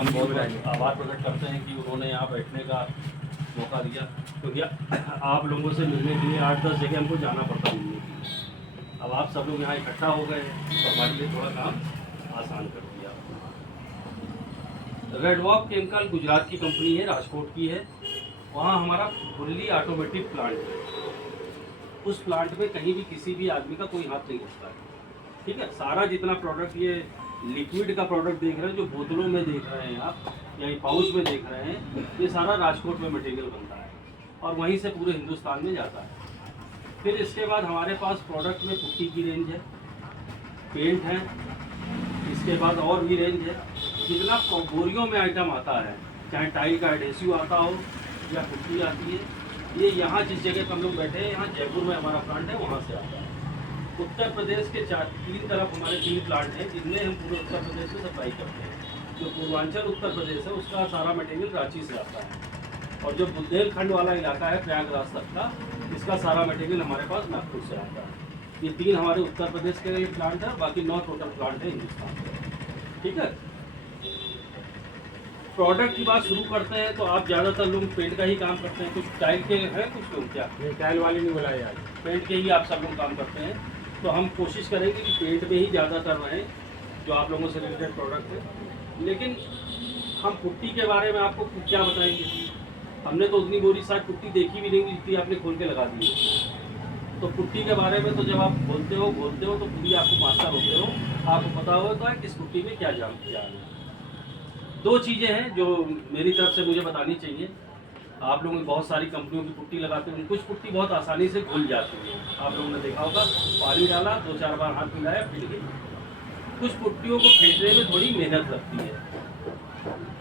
हम बहुत आभार प्रकट करते हैं कि उन्होंने यहाँ बैठने का मौका दिया, क्योंकि आप लोगों से मिलने के लिए 8-10 जगह हमको जाना पड़ता मिलने के लिए। अब आप सब लोग यहाँ इकट्ठा हो गए हैं तो हमारे लिए थोड़ा काम आसान कर दिया। रेड वॉक केमिकल गुजरात की कंपनी है, राजकोट की है। वहाँ हमारा फुल्ली ऑटोमेटिक प्लांट है। उस प्लांट में कहीं भी किसी भी आदमी का कोई हाथ नहीं घुसता है, ठीक है। सारा जितना प्रोडक्ट, ये लिक्विड का प्रोडक्ट देख रहे हैं, जो बोतलों में देख रहे हैं आप या ये पाउच में देख रहे हैं, ये सारा राजकोट में मटेरियल बनता है और वहीं से पूरे हिंदुस्तान में जाता है। फिर इसके बाद हमारे पास प्रोडक्ट में पुट्टी की रेंज है, पेंट है, इसके बाद और भी रेंज है। जितना बोरियों में आइटम आता है, चाहे टाइल का एडेसिव आता हो या पुट्टी आती है, ये यहाँ जिस जगह हम लोग बैठे हैं, यहाँ जयपुर में हमारा प्लांट है, वहाँ से आता है। उत्तर प्रदेश के 3 तरफ हमारे 3 प्लांट हैं, जिनमें हम पूरे उत्तर प्रदेश में सप्लाई करते हैं। जो पूर्वांचल उत्तर प्रदेश है, उसका सारा मटेरियल रांची से आता है, और जो बुंदेलखंड वाला इलाका है प्रयागराज तक का, इसका सारा मटेरियल हमारे पास नागपुर से आता है। ये 3 हमारे उत्तर प्रदेश के प्लांट है, बाकी 9 टोटल प्लांट है हिंदुस्तान के, ठीक है। प्रोडक्ट की बात शुरू करते हैं तो आप ज़्यादातर लोग पेंट का ही काम करते हैं, कुछ टाइल के हैं, कुछ लोग क्या टाइल वाले नहीं बुलाए आज, पेंट के ही आप सब लोग काम करते हैं। तो हम कोशिश करेंगे कि पेंट में ही ज़्यादातर रहें, जो आप लोगों से रिलेटेड प्रोडक्ट है। लेकिन हम पुट्टी के बारे में आपको क्या बताएंगे, हमने तो उतनी बोरी शायद पुट्टी देखी भी नहीं जितनी आपने खोल के लगा दी। तो पुट्टी के बारे में तो जब आप बोलते हो तो पूरी आपको मास्टर होते हो, आपको पता होता है किस पुट्टी में क्या है। 2 चीज़ें हैं जो मेरी तरफ से मुझे बतानी चाहिए। आप लोग बहुत सारी कंपनियों की पुट्टी लगाते हैं, कुछ पुट्टी बहुत आसानी से घुल जाती है, आप लोगों ने देखा होगा, पानी डाला 2-4 बार हाथ मिलाया फिर गई। कुछ पुट्टियों को फेंटने में थोड़ी मेहनत लगती है।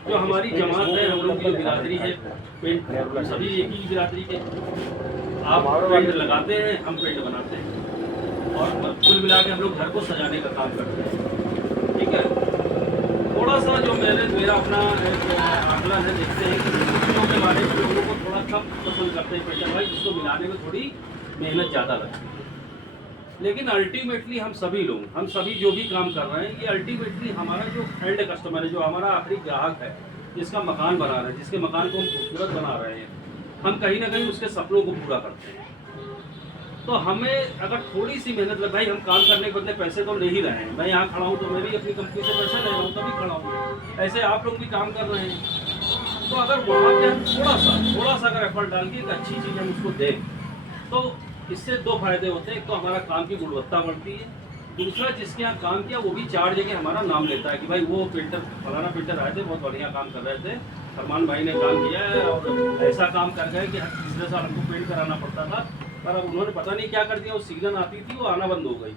जो हमारी जमात है, हम लोग की बिरादरी है, पेंट सभी एक ही बिरादरी के, आप पेंट लगाते हैं, हम पेंट बनाते हैं, और कुल मिला के हम लोग घर को सजाने का काम करते हैं, ठीक है। थोड़ा सा जो मेरा अपना एक आकलन है, देखते हैं कि पुट्टियों के बारे में लोगों को थोड़ा कम पसंद करते हैं पेंटर भाई, जिसको मिलाने में थोड़ी मेहनत ज़्यादा लगती है। लेकिन अल्टीमेटली हम सभी जो भी काम कर रहे हैं, ये अल्टीमेटली हमारा जो एंड कस्टमर है, जो हमारा आखिरी ग्राहक है, जिसका मकान बना रहे हैं, जिसके मकान को हम खूबसूरत बना रहे हैं, हम कहीं ना कहीं उसके सपनों को पूरा करते हैं। तो हमें अगर थोड़ी सी मेहनत लग, भाई हम काम करने के बदले पैसे तो ले ही रहे हैं, मैं यहाँ खड़ा हूँ तो मैं भी अपनी कंपनी से पैसे ले रहा हूँ, तभी खड़ा हूँ, ऐसे आप लोग भी काम कर रहे हैं। तो अगर वहाँ पे हम थोड़ा सा अगर एफर्ट डाल के एक अच्छी चीज़ हम उसको दें, तो इससे 2 फायदे होते हैं। एक तो हमारा काम की गुणवत्ता बढ़ती है, दूसरा जिसके यहाँ काम किया वो भी 4 जगह हमारा नाम लेता है कि भाई वो पेंटर, फलाना पेंटर आए थे, बहुत बढ़िया काम कर रहे थे, सलमान भाई ने काम किया है, और ऐसा काम कर गए कि हर तीसरे साल हमको पेंट कराना पड़ता था, पर अब उन्होंने पता नहीं क्या कर दिया, वो सीजन आती थी वो आना बंद हो गई।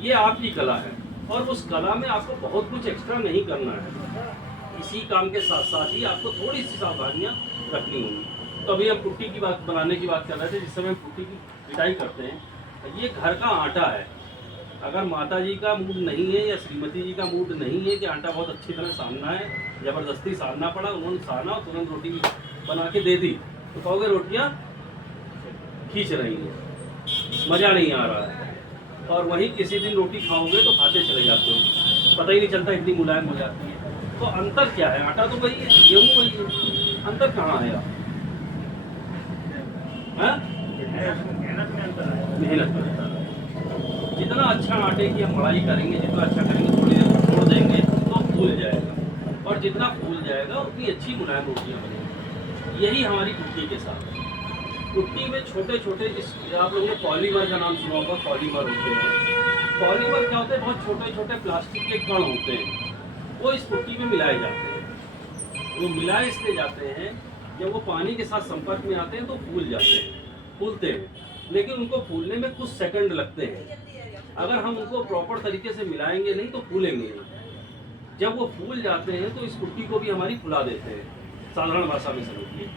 ये आपकी कला है, और उस कला में आपको बहुत कुछ एक्स्ट्रा नहीं करना है, इसी काम के साथ साथ ही आपको थोड़ी सी सावधानियाँ रखनी होंगी। तो अभी हम पुट्टी की बात, बनाने की बात कर रहे थे, जिस समय हम पुट्टी की पिटाई करते हैं, ये घर का आटा है। अगर माता जी का मूड नहीं है या श्रीमती जी का मूड नहीं है कि आटा बहुत अच्छी तरह सानना है, ज़बरदस्ती सानना पड़ा, उन्होंने साना और तुरंत रोटी बना के दे दी, तो कहोगे रोटियाँ खींच रही हैं, मज़ा नहीं आ रहा है। और वहीं किसी दिन रोटी खाओगे तो खाते चले जाते हो, पता ही नहीं चलता, इतनी मुलायम हो जाती है। तो अंतर क्या है, आटा तो वही है, गेहूँ वही है, अंतर कहाँ है आप? मेहनत में अंतर है। जितना अच्छा आटे की हम मड़ाई करेंगे, जितना अच्छा करेंगे, थोड़ी देर छोड़ देंगे तो फूल जाएगा, और जितना फूल जाएगा उतनी अच्छी मुलायम रोटियाँ बनेंगी। यही हमारी पुट्टी के साथ है। पुट्टी में छोटे छोटे, जिस आप लोगों ने पॉलीमर का नाम सुना होगा, पॉलीमर होते हैं। पॉलीमर क्या होते हैं, बहुत छोटे छोटे प्लास्टिक के कण होते हैं, वो इस पुट्टी में मिलाए जाते हैं। वो मिलाए इसलिए जाते हैं, जब वो पानी के साथ संपर्क में आते हैं तो फूलते हैं, लेकिन उनको फूलने में कुछ सेकंड लगते हैं। अगर हम उनको प्रॉपर तरीके से मिलाएंगे नहीं तो फूलेंगे नहीं। जब वो फूल जाते हैं तो इस पुट्टी को भी हमारी फुला देते हैं, साधारण भाषा में समझिए।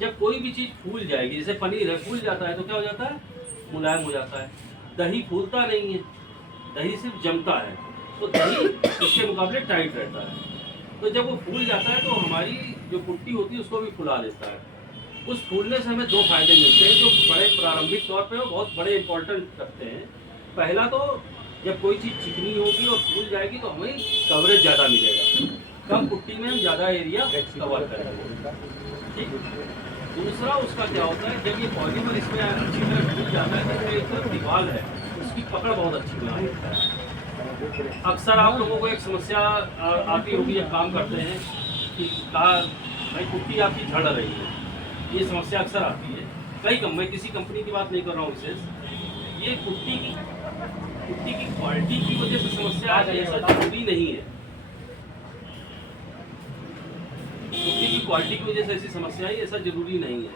जब कोई भी चीज़ फूल जाएगी, जैसे पनीर है, फूल जाता है तो क्या हो जाता है, मुलायम हो जाता है। दही फूलता नहीं है, दही सिर्फ जमता है, तो दही इसके मुकाबले टाइट रहता है। तो जब वो फूल जाता है तो हमारी जो पुट्टी होती है उसको भी फुला देता है। उस फूलने से हमें 2 फायदे मिलते हैं, जो बड़े प्रारंभिक तौर पे वो बहुत बड़े इंपॉर्टेंट रखते हैं। पहला तो जब कोई चीज़ चिकनी होगी और फूल जाएगी तो हमें कवरेज ज़्यादा मिलेगा, कम पुट्टी में हम ज़्यादा एरिया कवर करेंगे। ठीक। दूसरा उसका क्या होता है, जब ये पॉलीमर इसमें अच्छी तरह घुल जाता है तो एक तरफ दीवार है उसकी पकड़ बहुत अच्छी बना देता है। अक्सर आप लोगों को एक समस्या आती होगी जब काम करते हैं कि कहा भाई पुट्टी आपकी झड़ रही है, ये समस्या अक्सर आती है। मैं किसी कंपनी की बात नहीं कर रहा हूँ विशेष, ये पुट्टी की क्वालिटी की वजह से समस्या आ ऐसा जरूरी नहीं है। पुट्टी की क्वालिटी की वजह से ऐसी समस्या है ऐसा जरूरी नहीं है।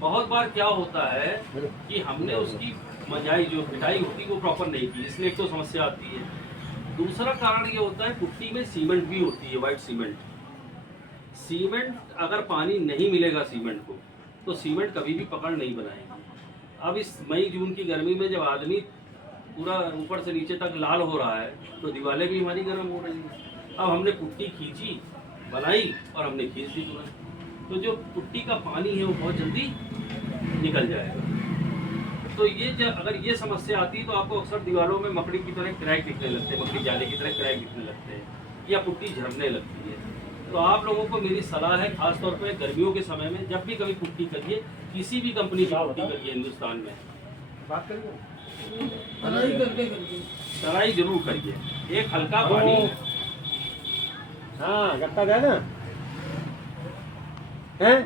बहुत बार क्या होता है कि हमने उसकी मजाई जो पिटाई होती है वो प्रॉपर नहीं की, इसलिए एक तो समस्या आती है। दूसरा कारण ये होता है पुट्टी में सीमेंट भी होती है, वाइट सीमेंट अगर पानी नहीं मिलेगा सीमेंट को तो सीमेंट कभी भी पकड़ नहीं बनाएगी। अब इस मई जून की गर्मी में जब आदमी पूरा ऊपर से नीचे तक लाल हो रहा है तो दीवारें भी हमारी गर्म हो रही हैं। अब हमने पुट्टी खींची, बनाई और हमने खींच दी तुरंत, तो जो पुट्टी का पानी है वो बहुत जल्दी निकल जाएगा। तो ये जब अगर ये समस्या आती है तो आपको अक्सर दीवारों में मकड़ी की तरह क्रैक दिखने लगते हैं, मकड़ी जाले की तरह क्रैक दिखने लगते हैं या पुट्टी झड़ने लगती है। तो आप लोगों को मेरी सलाह है, खासतौर पे गर्मियों के समय में जब भी कभी पुट्टी करिए, किसी भी कंपनी की पुट्टी करिए हिंदुस्तान में, सराई जरूर करिए। एक हल्का पानी, हाँ गत्ता दे ना, हैं